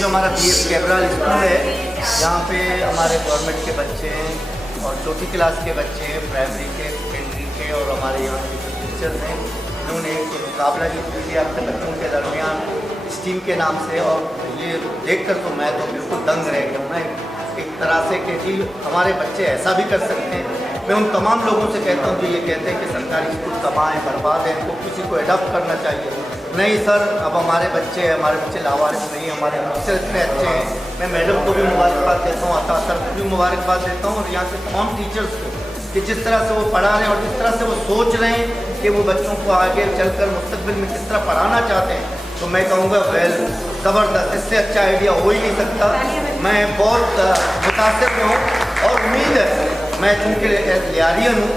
जो हमारा BF Cabral school है, यहाँ पे हमारे गवर्नमेंट के बच्चे हैं और चौथी क्लास के बच्चे हैं, प्राइमरी के, सेकेंडरी के, और हमारे यहाँ के जो टीचर्स हैं उन्होंने एक मुकाबला जो किया अपने बच्चों के दरमियान स्टीम के नाम से। और ये देख कर तो मैं तो बिल्कुल दंग रह गया हूँ एक तरह से कि जी हमारे बच्चे ऐसा भी कर सकते हैं। मैं उन तमाम लोगों से कहता हूँ जो ये कहते हैं कि सरकारी स्कूल तबाह है, बर्बाद है, इनको किसी को एडॉप्ट करना चाहिए। नहीं सर, अब हमारे बच्चे लावारिस नहीं, हमारे टीचर इतने अच्छे हैं। मैं मैडम को भी मुबारकबाद देता हूँ, आता सर को भी मुबारकबाद देता हूँ, और यहाँ के तमाम टीचर्स को कि जिस तरह से वो पढ़ा रहे हैं और जिस तरह से वो सोच रहे हैं कि वो बच्चों को आगे चलकर मुस्तकबिल में किस तरह पढ़ाना चाहते हैं। तो मैं कहूँगा वेल ज़बरदस्त, इससे अच्छा आइडिया हो ही नहीं सकता। मैं बहुत मुतासिर हूँ और उम्मीद है, मैं चूँकि लियारियन हूँ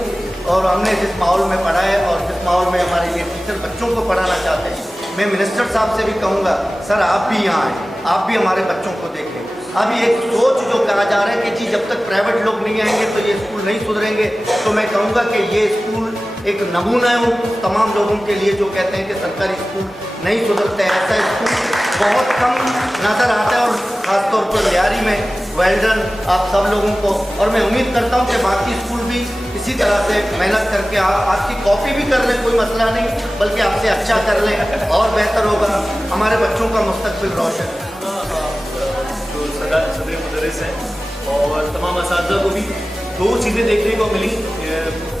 और हमने जिस माहौल में पढ़ा है और जिस माहौल में हमारे ये टीचर बच्चों को पढ़ाना चाहते हैं, मैं मिनिस्टर साहब से भी कहूँगा सर आप भी यहाँ आएँ, आप भी हमारे बच्चों को देखें। अभी एक सोच जो कहा जा रहा है कि जी जब तक प्राइवेट लोग नहीं आएंगे तो ये स्कूल नहीं सुधरेंगे, तो मैं कहूँगा कि ये स्कूल एक नमूना है उन तमाम लोगों के लिए जो कहते हैं कि सरकारी स्कूल नहीं सुधरते हैं। ऐसा स्कूल बहुत कम नज़र आता है और ख़ासतौर पर लियारी में वेल डन आप सब लोगों को। और मैं उम्मीद करता हूँ कि बाकी स्कूल भी इसी तरह से मेहनत करके आपकी कॉपी भी कर लें, कोई मसला नहीं, बल्कि आपसे अच्छा कर लें और बेहतर होगा, हमारे बच्चों का मुस्तकबिल रोशन। जो सदर मुदर्रिस हैं और तमाम असातिज़ा को भी दो चीज़ें देखने को मिली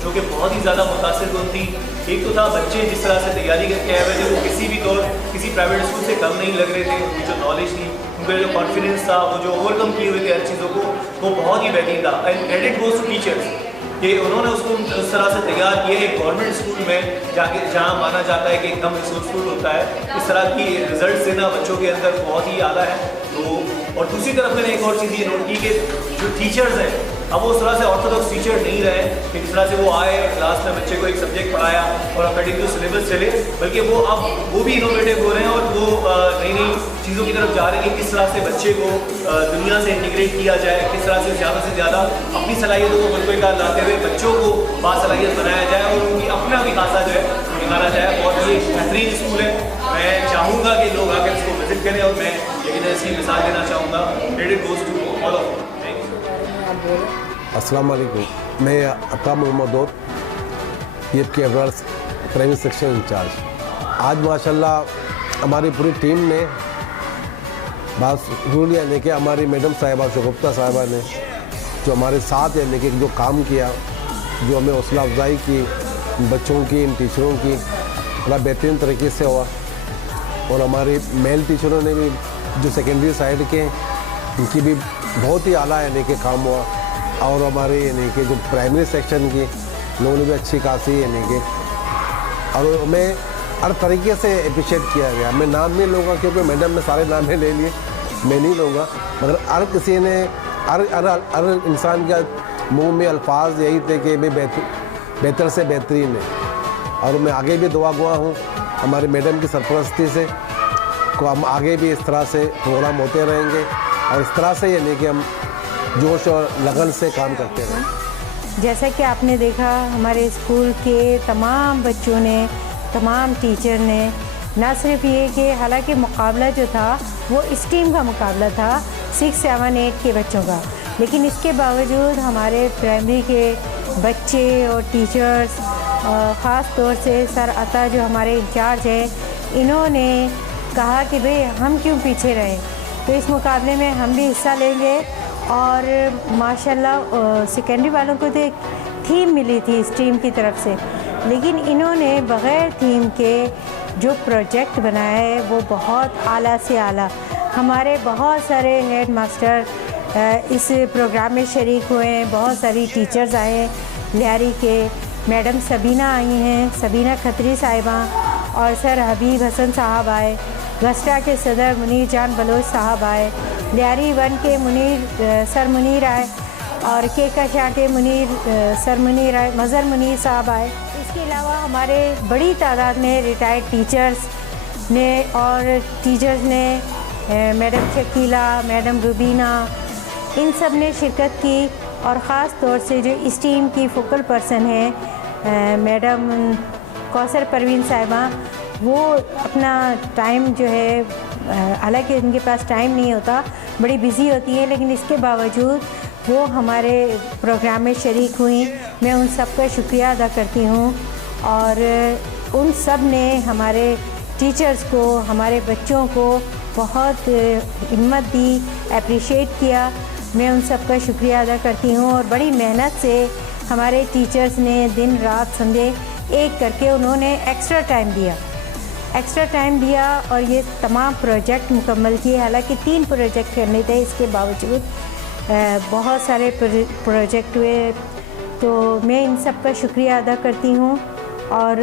जो कि बहुत ही ज़्यादा मुतासिर कन थी। एक तो था बच्चे जिस तरह से तैयारी करके आए हुए थे, वो किसी भी तौर किसी प्राइवेट स्कूल से कम नहीं लग रहे थे। उनकी जो नॉलेज थी, उनका जो कॉन्फिडेंस था, वो जो ओवरकम किए हुए थे हर चीज़ों को, वो बहुत ही बेहतरीन था। And credit goes to teachers कि उन्होंने उसको उस तरह से तैयार किया है। गवर्नमेंट स्कूल में जाके जहाँ माना जाता है कि कम रिसोर्सफुल होता है, इस तरह की रिजल्ट देना बच्चों के अंदर बहुत ही आला है। तो और दूसरी तरफ मैंने एक और चीज़ ये नोट की कि जो टीचर्स हैं अब वो उस तरह से ऑर्थोडॉक्स टीचर नहीं रहे कि जिस तरह से वो आए क्लास में बच्चे को एक सब्जेक्ट पढ़ाया और अकॉर्डिंग टू सिलेबस चले, बल्कि वो अब वो भी इनोवेटिव हो रहे हैं और वो नई नई चीज़ों की तरफ जा रहे हैं कि किस तरह से बच्चे को दुनिया से इंटीग्रेट किया जाए, किस तरह से ज़्यादा अपनी सलाहियतों को बरकरार लाते हुए बच्चों को बासलाहियत बनाया जाए और उनकी अपना भी खासा जो है निकाला जाए। और ये बेहतरीन स्कूल है, मैं चाहूँगा कि लोग आकर इसको विजिट करें और मैं लेकिन ऐसी मिसाल देना चाहूँगा। Credit goes to all of. अस्सलाम वालेकुम, मैं अता मोहम्मद और BF Cabral primary section incharge. आज माशाल्लाह हमारी पूरी टीम ने बात रूल यानी कि हमारी मैडम साहिबा शगुफ्ता साहिबा ने जो हमारे साथ यानी कि जो काम किया, जो हमें हौसला अफजाई की बच्चों की, इन टीचरों की, बड़ा बेहतरीन तरीके से हुआ। और हमारे मेल टीचरों ने भी जो सेकेंडरी साइड के इनकी भी बहुत ही आला यानी कि काम हुआ। और हमारे यानी कि जो प्राइमरी सेक्शन की लोगों ने भी अच्छी खासी यानी कि, और मैं हर तरीके से अप्रिशिएट किया गया। मैं नाम नहीं लूँगा क्योंकि मैडम ने सारे नाम ले लिए, मैं नहीं लूँगा, मगर हर किसी ने हर इंसान का मुंह में अल्फाज यही थे कि मैं बेहतर से बेहतरीन है। और मैं आगे भी दुआ गुआ हूँ हमारे मैडम की सरपरस्ती से को हम आगे भी इस तरह से प्रोग्राम होते रहेंगे और इस तरह से ये नहीं कि हम जोश और लगन से काम करते रहें। जैसा कि आपने देखा हमारे स्कूल के तमाम बच्चों ने, तमाम टीचर ने, ना सिर्फ ये कि हालांकि मुकाबला जो था वो इस टीम का मुकाबला था 6, 7, 8 के बच्चों का, लेकिन इसके बावजूद हमारे प्राइमरी के बच्चे और टीचर्स, ख़ास तौर से सर अता जो हमारे इंचार्ज हैं, इन्होंने कहा कि भाई हम क्यों पीछे रहें, तो इस मुकाबले में हम भी हिस्सा लेंगे। और माशाल्लाह सेकेंडरी वालों को तो एक थीम मिली थी इस टीम की तरफ से, लेकिन इन्होंने बग़ैर थीम के जो प्रोजेक्ट बनाया है वो बहुत आला से आला। हमारे बहुत सारे हेड मास्टर इस प्रोग्राम में शरीक हुए हैं, बहुत सारी टीचर्स आए हैं, लियारी के मैडम सबीना आई हैं, सबीना खत्री साहिबा, और सर हबीब हसन साहब आए, गस्टा के सदर मुनीर जान बलोच साहब आए, लियारी 1 के सर मुनीर आए, और के कशा के सर मुनीर आए, मज़हर मुनीर साहब आए। इसके अलावा हमारे बड़ी तादाद में रिटायर्ड टीचर्स ने मैडम शकीला, मैडम रुबीना, इन सब ने शिरकत की। और ख़ास तौर से जो इस टीम की फोकल पर्सन है मैडम कौसर परवीन साहिबा, वो अपना टाइम जो है, हालांकि उनके पास टाइम नहीं होता, बड़ी बिज़ी होती है, लेकिन इसके बावजूद वो हमारे प्रोग्राम में शरीक हुई। मैं उन सब का शुक्रिया अदा करती हूँ और उन सब ने हमारे टीचर्स को, हमारे बच्चों को बहुत हिम्मत दी, अप्रिशिएट किया। मैं उन सब का शुक्रिया अदा करती हूँ और बड़ी मेहनत से हमारे टीचर्स ने दिन रात संडे एक करके उन्होंने एक्स्ट्रा टाइम दिया और ये तमाम प्रोजेक्ट मुकम्मल किए। हालांकि 3 प्रोजेक्ट करने थे, इसके बावजूद बहुत सारे प्रोजेक्ट हुए, तो मैं इन सब का शुक्रिया अदा करती हूँ। और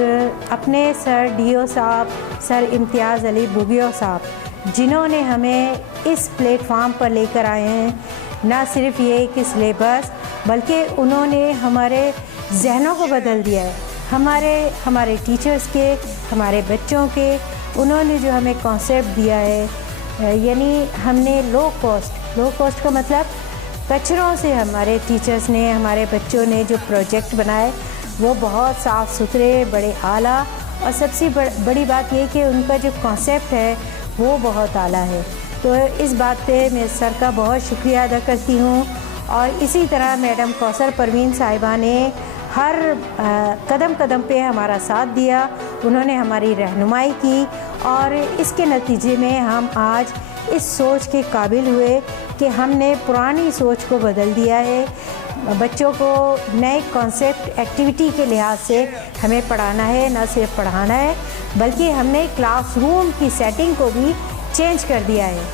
अपने सर डीओ साहब, सर इम्तियाज़ अली बुगियो साहब, जिन्होंने हमें इस प्लेटफार्म पर लेकर आए हैं, ना सिर्फ ये कि सिलेबस, बल्कि उन्होंने हमारे जहनों को बदल दिया है, हमारे टीचर्स के, हमारे बच्चों के। उन्होंने जो हमें कॉन्सेप्ट दिया है, यानी हमने लो कॉस्ट का मतलब कचरों से हमारे टीचर्स ने, हमारे बच्चों ने जो प्रोजेक्ट बनाए वो बहुत साफ़ सुथरे, बड़े आला, और सबसे बड़ी बात ये कि उनका जो कॉन्सेप्ट है वो बहुत आला है। तो इस बात पे मैं सर का बहुत शुक्रिया अदा करती हूँ। और इसी तरह मैडम कौसर परवीन साहिबा ने हर कदम कदम पे हमारा साथ दिया, उन्होंने हमारी रहनुमाई की, और इसके नतीजे में हम आज इस सोच के काबिल हुए कि हमने पुरानी सोच को बदल दिया है। बच्चों को नए कॉन्सेप्ट, एक्टिविटी के लिहाज से हमें पढ़ाना है, न सिर्फ पढ़ाना है, बल्कि हमने क्लासरूम की सेटिंग को भी चेंज कर दिया है।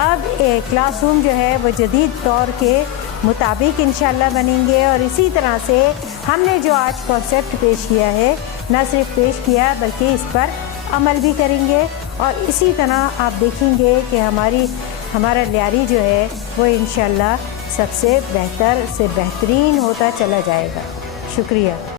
अब क्लासरूम जो है वो जदीद तौर के मुताबिक इंशाल्लाह बनेंगे, और इसी तरह से हमने जो आज कॉन्सेप्ट पेश किया है, न सिर्फ पेश किया बल्कि इस पर अमल भी करेंगे। और इसी तरह आप देखेंगे कि हमारा लियारी जो है वो इंशाल्लाह सबसे बेहतर से बेहतरीन होता चला जाएगा। शुक्रिया।